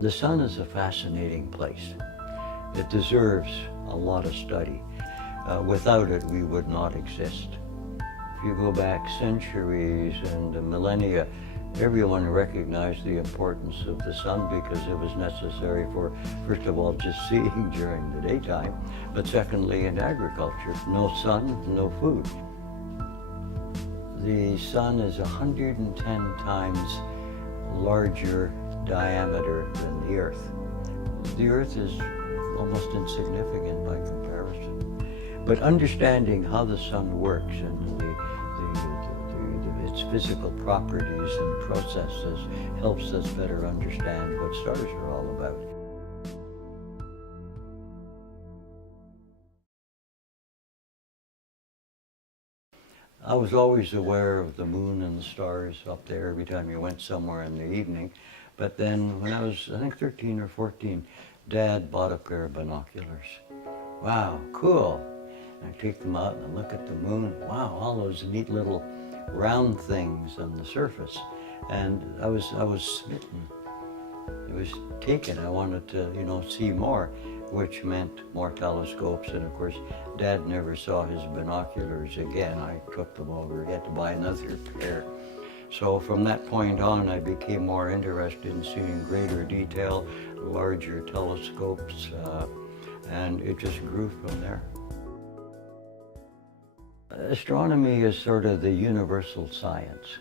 The sun is a fascinating place. It deserves a lot of study. Without it, we would not exist. If you go back centuries and millennia, everyone recognized the importance of the sun because it was necessary for, first of all, just seeing during the daytime, but secondly, in agriculture. No sun, no food. The sun is 110 times larger diameter than the Earth. The Earth is almost insignificant by comparison. But understanding how the sun works and its physical properties and processes helps us better understand what stars are all about. I was always aware of the moon and the stars up there every time you went somewhere in the evening. But then when I was, I think, 13 or 14, Dad bought a pair of binoculars. Wow, cool. And I take them out and I look at the moon. Wow, all those neat little round things on the surface. And I was smitten. It was taken. I wanted to, see more, which meant more telescopes. And of course, Dad never saw his binoculars again. I took them over. He had to buy another pair. So from that point on, I became more interested in seeing greater detail, larger telescopes, and it just grew from there. Astronomy is sort of the universal science.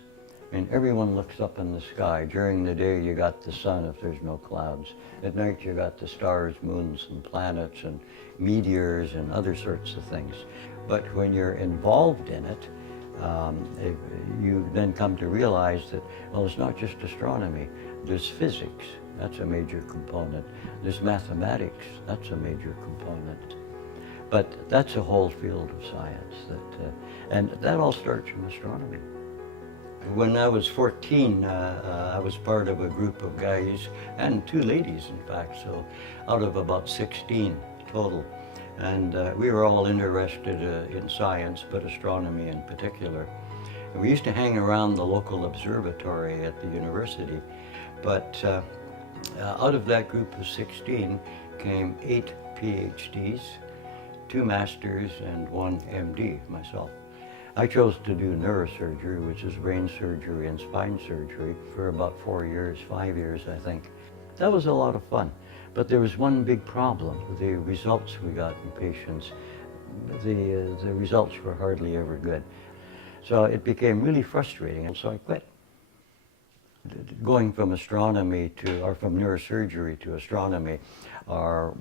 I mean, everyone looks up in the sky. During the day, you got the sun if there's no clouds. At night, you got the stars, moons, and planets, and meteors, and other sorts of things. But when you're involved in it, you then come to realize that, well, it's not just astronomy. There's physics, that's a major component. There's mathematics, that's a major component. But that's a whole field of science, and that all starts from astronomy. When I was 14, I was part of a group of guys, and 2 ladies, in fact, so out of about 16 total. And we were all interested in science, but astronomy in particular. And we used to hang around the local observatory at the university, but out of that group of 16 came 8 Ph.D.s, 2 masters, and 1 M.D., myself. I chose to do neurosurgery, which is brain surgery and spine surgery, for about 4 years, 5 years, I think. That was a lot of fun. But there was one big problem. The results we got in patients, the results were hardly ever good. So it became really frustrating, and so I quit. Going from astronomy or from neurosurgery to astronomy are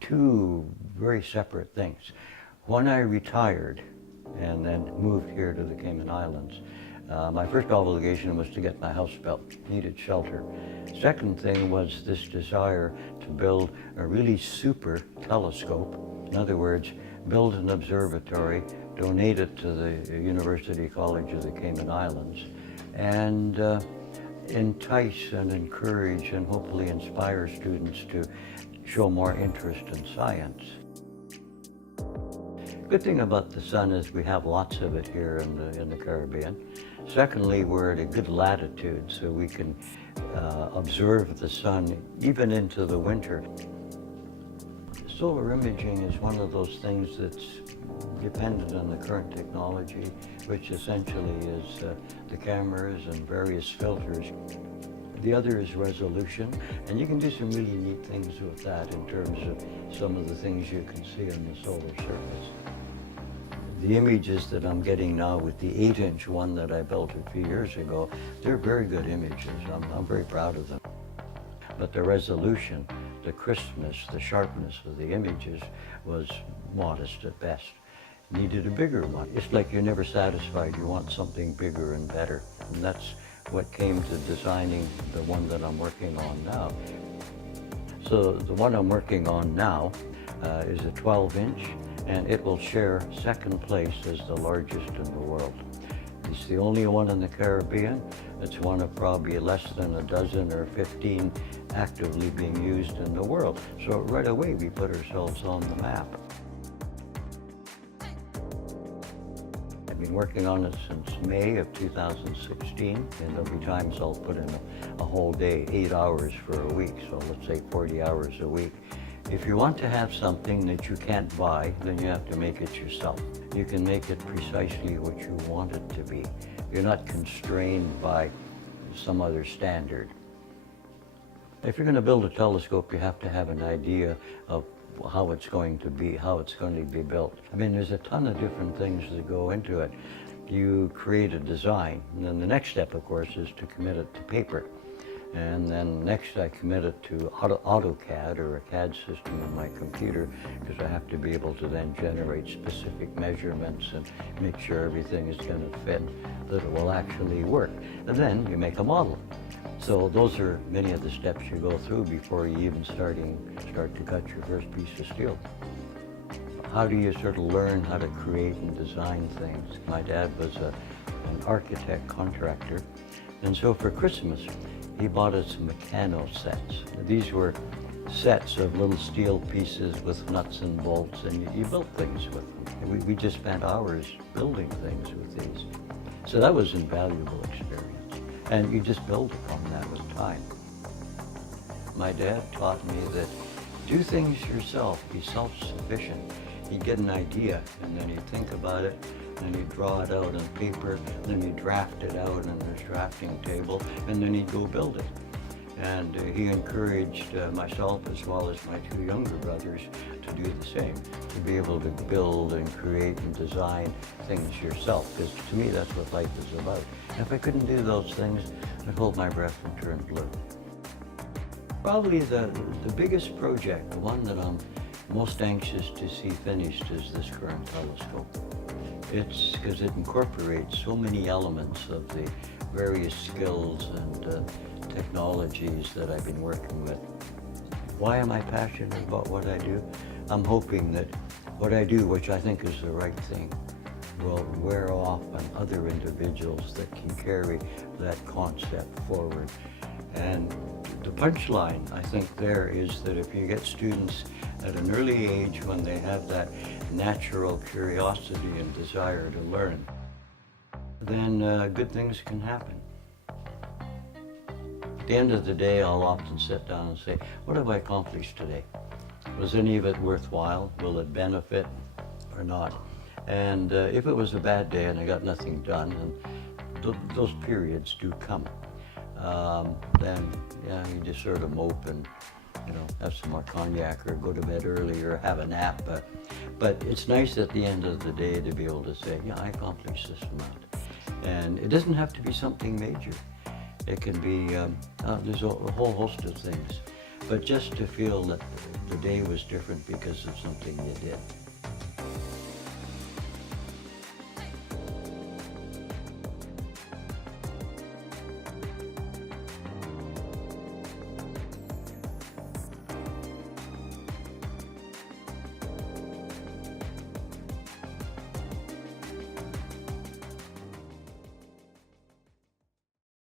2 very separate things. When I retired and then moved here to the Cayman Islands, my first obligation was to get my house built, needed shelter. Second thing was this desire to build a really super telescope. In other words, build an observatory, donate it to the University College of the Cayman Islands, and entice and encourage and hopefully inspire students to show more interest in science. Good thing about the sun is we have lots of it here in the Caribbean. Secondly, we're at a good latitude, so we can observe the sun even into the winter. Solar imaging is one of those things that's dependent on the current technology, which essentially is the cameras and various filters. The other is resolution, and you can do some really neat things with that in terms of some of the things you can see on the solar surface. The images that I'm getting now with the 8-inch one that I built a few years ago, they're very good images. I'm very proud of them. But the resolution, the crispness, the sharpness of the images was modest at best. Needed a bigger one. It's like you're never satisfied. You want something bigger and better. And that's what came to designing the one that I'm working on now. So the one I'm working on now is a 12-inch, and it will share second place as the largest in the world. It's the only one in the Caribbean. It's one of probably less than a dozen or 15 actively being used in the world. So right away we put ourselves on the map. I've been working on it since May of 2016, and there'll be times I'll put in a whole day, 8 hours for a week, so let's say 40 hours a week. If you want to have something that you can't buy, then you have to make it yourself. You can make it precisely what you want it to be. You're not constrained by some other standard. If you're going to build a telescope, you have to have an idea of how it's going to be, how it's going to be built. I mean, there's a ton of different things that go into it. You create a design, and then the next step, of course, is to commit it to paper. And then next I commit it to AutoCAD or a CAD system in my computer, because I have to be able to then generate specific measurements and make sure everything is going to fit, that it will actually work. And then you make a model. So those are many of the steps you go through before you even start to cut your first piece of steel. How do you sort of learn how to create and design things? My dad was an architect contractor, and so for Christmas, he bought us some Meccano sets. These were sets of little steel pieces with nuts and bolts, and you built things with them. We just spent hours building things with these. So that was an invaluable experience. And you just build upon that with time. My dad taught me that do things yourself, be self-sufficient. You get an idea, and then you think about it, and you draw it out on paper, and then you draft it out on this drafting table, and then you go build it. And he encouraged myself, as well as my two younger brothers, to do the same, to be able to build and create and design things yourself, because to me that's what life is about. And if I couldn't do those things, I'd hold my breath and turn blue. Probably the biggest project, the one that I'm most anxious to see finished, is this current telescope. It's because it incorporates so many elements of the various skills and technologies that I've been working with. Why am I passionate about what I do? I'm hoping that what I do, which I think is the right thing, will wear off on other individuals that can carry that concept forward. And the punchline, I think, there is that if you get students at an early age, when they have that natural curiosity and desire to learn, then good things can happen. At the end of the day, I'll often sit down and say, what have I accomplished today? Was any of it worthwhile? Will it benefit or not? And if it was a bad day and I got nothing done, and those periods do come, then yeah, you just sort of mope and have some more cognac or go to bed early or have a nap. But it's nice at the end of the day to be able to say, yeah, I accomplished this amount. And it doesn't have to be something major. It can be, there's a whole host of things. But just to feel that the day was different because of something you did.